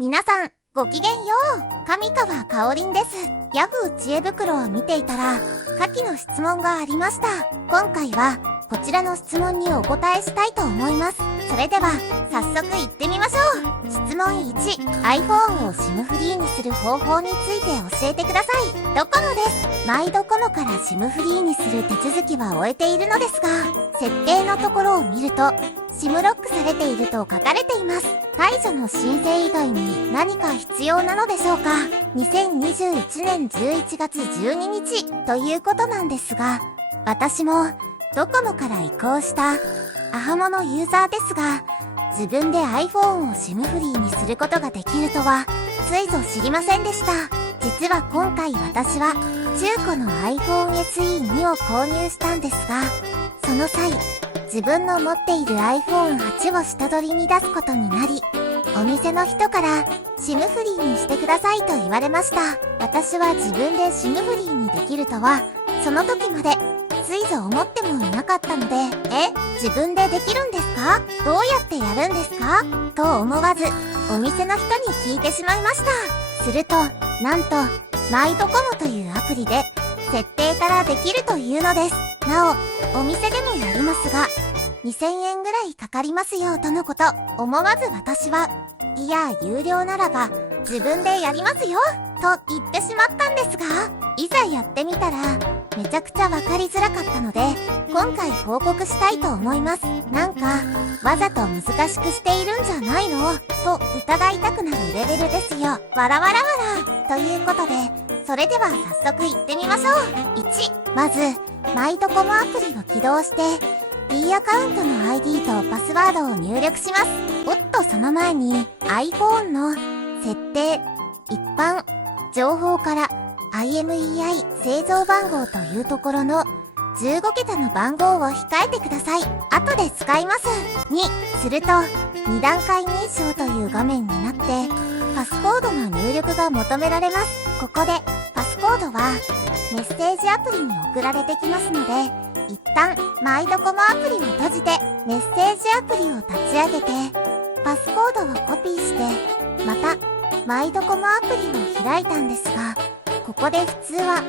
皆さん、ごきげんよう。上川かおりんです。ヤフー知恵袋を見ていたら、下記の質問がありました。今回は、こちらの質問にお答えしたいと思います。それでは、早速行ってみましょう。質問1、iPhone を SIM フリーにする方法について教えてください。ドコモです。マイドコモから SIM フリーにする手続きは終えているのですが、設定のところを見ると、SIM ロックされていると書かれています。解除の申請以外に何か必要なのでしょうか。2021年11月12日ということなんですが、私もドコモから移行したアハモのユーザーですが、自分で iPhone を SIM フリーにすることができるとはついぞ知りませんでした。実は今回私は中古の iPhone SE2 を購入したんですが、その際自分の持っている iPhone8 を下取りに出すことになり、お店の人から SIM フリーにしてくださいと言われました。私は自分で SIM フリーにできるとはその時までついぞ思ってもいなかったので、自分でできるんですか？どうやってやるんですか？と思わずお店の人に聞いてしまいました。すると、なんとマイドコモというアプリで設定からできるというのです。なお、お店でもやりますが、2000円ぐらいかかりますよとのこと。思わず私は、いや、有料ならば自分でやりますよと言ってしまったんですが、いざやってみたらめちゃくちゃわかりづらかったので、今回報告したいと思います。なんかわざと難しくしているんじゃないのと疑いたくなるレベルですよ。わらわらわら。ということで、それでは早速行ってみましょう。1、まずマイドコモアプリを起動して D アカウントの ID とパスワードを入力します。おっと、その前に iPhone の設定、一般、情報から IMEI 製造番号というところの15桁の番号を控えてください。後で使います。2、すると2段階認証という画面になってパスコードの入力が求められます。ここでパスコードはメッセージアプリに送られてきますので、一旦マイドコモアプリを閉じてメッセージアプリを立ち上げてパスコードをコピーして、またマイドコモアプリを開いたんですが、ここで普通は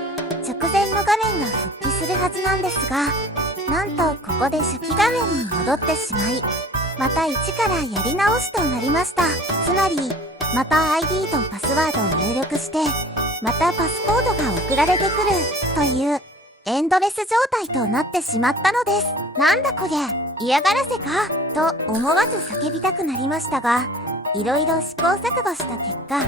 直前の画面が復帰するはずなんですが、なんとここで初期画面に戻ってしまい、また一からやり直しとなりました。つまりまた ID とパスワードを入力して、またパスコードが送られてくるというエンドレス状態となってしまったのです。なんだこりゃ、嫌がらせかと思わず叫びたくなりましたが、いろいろ試行錯誤した結果、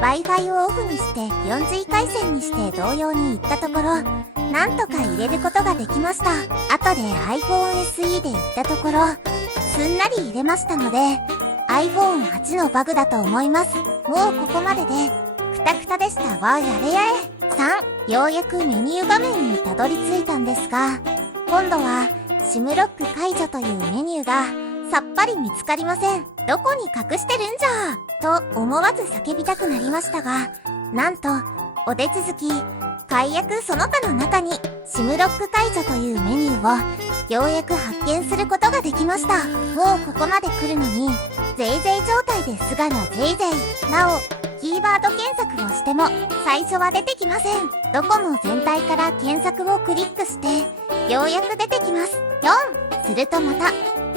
Wi-Fi をオフにして 4G 回線にして同様に行ったところ、なんとか入れることができました。後で iPhone SE で行ったところ、すんなり入れましたので、iPhone8 のバグだと思います。もうここまででクタクタでしたわ。やれやれ。3、ようやくメニュー画面にたどり着いたんですが、今度は SIM ロック解除というメニューがさっぱり見つかりません。どこに隠してるんじゃと思わず叫びたくなりましたが、なんとお手続き解約その他の中に SIM ロック解除というメニューをようやく発見することができました。もうここまで来るのにゼイゼイ状態で菅野ゼイゼイ。なおキーワード検索をしても最初は出てきません。ドコモ全体から検索をクリックしてようやく出てきます。4、するとまた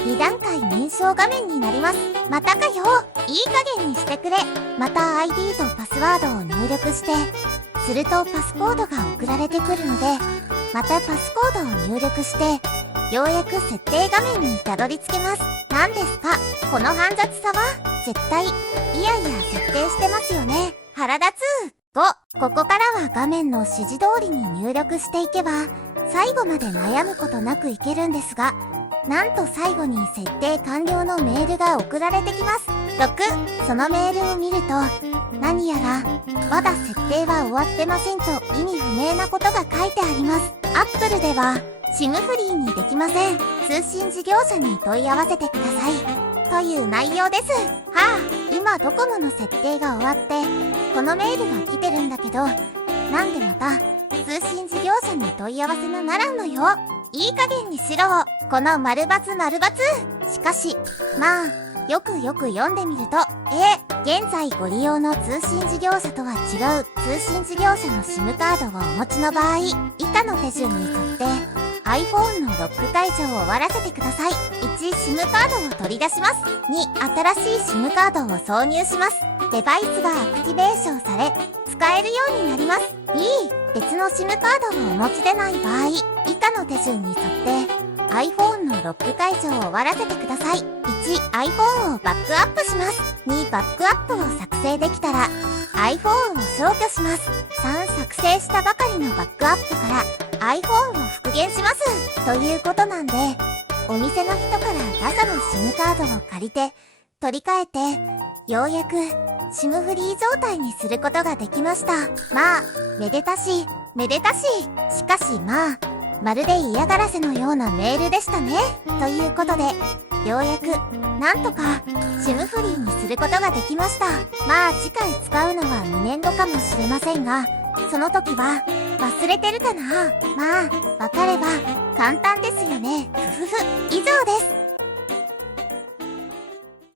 2段階認証画面になります。またかよ、いい加減にしてくれ。また ID とパスワードを入力して、するとパスコードが送られてくるので、またパスコードを入力して、ようやく設定画面にたどり着けます。何ですかこの煩雑さは。絶対いやいや設定してますよね。腹立つ。5、ここからは画面の指示通りに入力していけば最後まで悩むことなくいけるんですが、なんと最後に設定完了のメールが送られてきます。6、そのメールを見ると何やらまだ設定は終わってませんと意味不明なことが書いてあります。Apple では SIM フリーにできません。通信事業者に問い合わせてくださいという内容です。はあ、今ドコモの設定が終わってこのメールが来てるんだけど、なんでまた通信事業者に問い合わせのならんのよ。いい加減にしろ。この丸×丸×。しかしまあよく読んでみると、現在ご利用の通信事業者とは違う通信事業者の SIM カードをお持ちの場合、以下の手順に沿って iPhone のロック解除を終わらせてください。1、SIM カードを取り出します。2、新しい SIM カードを挿入します。デバイスがアクティベーションされ、使えるようになります。B、別の SIM カードをお持ちでない場合、以下の手順に沿って iPhone のロック解除を終わらせてください。1、iPhone をバックアップします。2、バックアップを作成できたら iPhone を消去します。3、作成したばかりのバックアップから iPhone を復元します。ということなんで、お店の人から他社の SIM カードを借りて取り替えて、ようやく SIM フリー状態にすることができました。まあ、めでたし。しかしまあ、まるで嫌がらせのようなメールでしたね。ということで、ようやく、なんとか、SIM フリーにすることができました。まあ次回使うのは2年後かもしれませんが、その時は、忘れてるかな？まあ、わかれば、簡単ですよね。ふふふ。以上です。